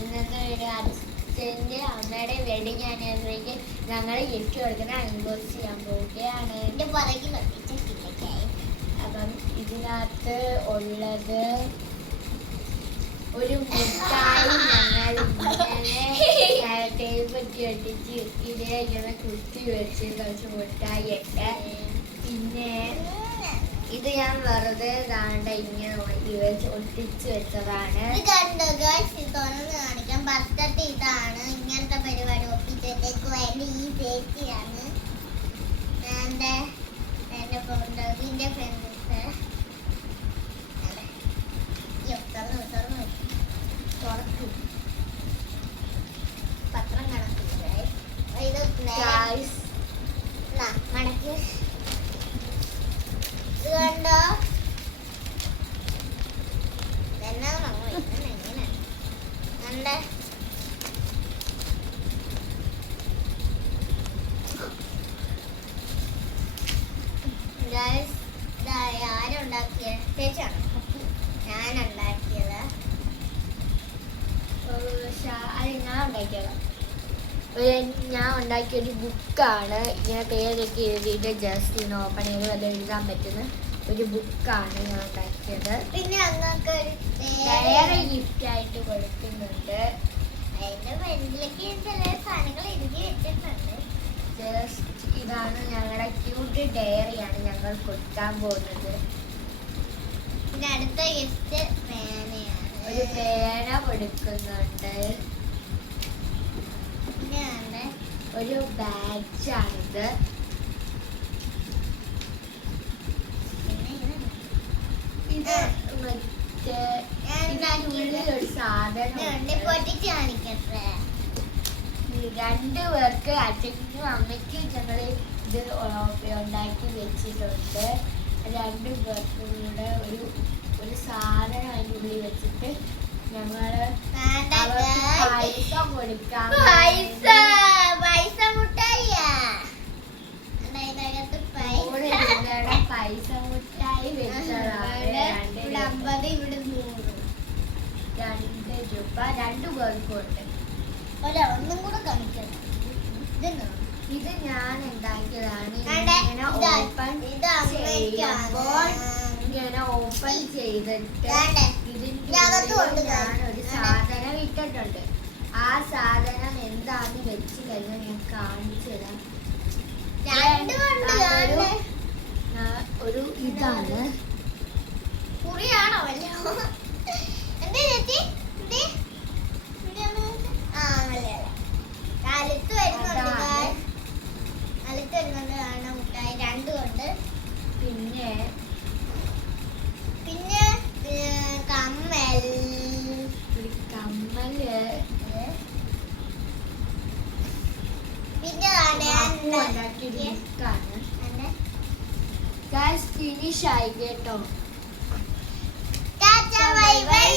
ഇന്നത്തെ വീഡിയോ അച്ഛൻ്റെ അമ്മയുടെ വെഡിങ് ആനിവേഴ്സറിക്ക് ഞങ്ങൾ ഗിഫ്റ്റ് കൊടുക്കുന്ന അൺബോക്സ് ചെയ്യാൻ പോവുകയാണ്. എൻ്റെ പുറകിൽ ഒട്ടിച്ചിട്ടില്ലേ. അപ്പം ഇതിനകത്ത് ഉള്ളത് ഒരു മുട്ടായി ഞങ്ങൾ ഇങ്ങനെ ടേപ്പ് ഒട്ടിച്ച് ഇതിനെ ഇങ്ങനെ കുത്തി വെച്ച് കുറച്ച് മുട്ടായി ഒക്കെ. പിന്നെ ഇത് ഞാൻ വെറുതെ ദാണ്ട ഇങ്ങനെ ഒട്ടിച്ച് വെച്ചതാണ്. കാണിക്കാം. ബർത്തട്ട് ഇതാണ് ഇങ്ങനത്തെ പരിപാടി ഒപ്പിച്ചേക്ക് വേണ്ടി ഈ ചേച്ചിയാണ് എൻ്റെ ഇതിൻ്റെ ഫ്രണ്ട്സ്. പത്രം കണക്കില്ല ഇത് മടക്കി ഇത് കണ്ടോ. എന്നാ എങ്ങനെ കണ്ടേ. ആരുണ്ടാക്കിയ ചേച്ചിയാണ് ഞാൻ ഉണ്ടാക്കിയത്. ഞാൻ ഉണ്ടാക്കിയൊരു ബുക്കാണ്. ഇങ്ങനെ പേരൊക്കെ എഴുതിയിട്ട് ജസ്റ്റ് ഇങ്ങനെ ഓപ്പൺ ചെയ്ത് വല്ല എഴുതാൻ പറ്റുന്ന ഒരു ബുക്കാണ് ഞാൻ ഉണ്ടാക്കിയത്. പിന്നെ അങ്ങക്ക് വേറെ ഗിഫ്റ്റ് ആയിട്ട് കൊടുക്കുന്നുണ്ട്. അതിന്റെ ഫ്രണ്ടിലേക്ക് ചില സാധനങ്ങൾ എഴുതി വെച്ചിട്ടുണ്ട്. ജസ്റ്റ് ഇതാണ് ഞങ്ങളുടെ ക്യൂട്ട് ഡയറിയാണ് ഞങ്ങൾ കൊടുക്കാൻ പോകുന്നത്. പിന്നെ അടുത്ത ഗിഫ്റ്റ് പേനയാണ്. ഒരു പേന കൊടുക്കുന്നുണ്ട്. പിന്നെ ഒരു ബാഡ്ജാണിത്. ഇത് മറ്റേ ഒരു സാധനം കാണിക്കട്ടെ. രണ്ടുപേർക്ക് അച്ഛനും അമ്മയ്ക്കും ഞങ്ങൾ ഇത് ഉണ്ടാക്കി വെച്ചിട്ടുണ്ട്. രണ്ടുപേർക്കും കൂടെ ഒരു സാധനം അതിൻ്റെ ഉള്ളിൽ വെച്ചിട്ട് ഞങ്ങൾ പൈസ കൊടുക്കാം. പൈസ മുട്ടായിയാ. പൈസ മുട്ടായി വെച്ചതാണ്. 50 ഇവിടെ 100. 2 രൂപ രണ്ടുപേർക്കും ഉണ്ട്. ഒന്നും കൂടെ കാണിക്കണം. ഇത് ഞാൻ ഉണ്ടാക്കിയതാണ്. ഇങ്ങനെ ഓപ്പൺ ചെയ്തിട്ട് ഇതിൻ്റെ ഞാൻ ഒരു സാധനം ഇട്ടിട്ടുണ്ട്. ആ സാധനം എന്താന്ന് വെച്ച് കഴിഞ്ഞാൽ ഞാൻ കാണിച്ചു തരാം. ഒരു ഇതാണ് കുറിയാണോ വല്ലോ. എന്താ ചേച്ചി കാലത്ത് വരുന്നുണ്ട് കാണാൻ മുട്ടായി 2 ഉണ്ട്. പിന്നെ കമ്മൽ പിന്നെ ഫിനിഷ് ആയി കേട്ടോ. Bye bye.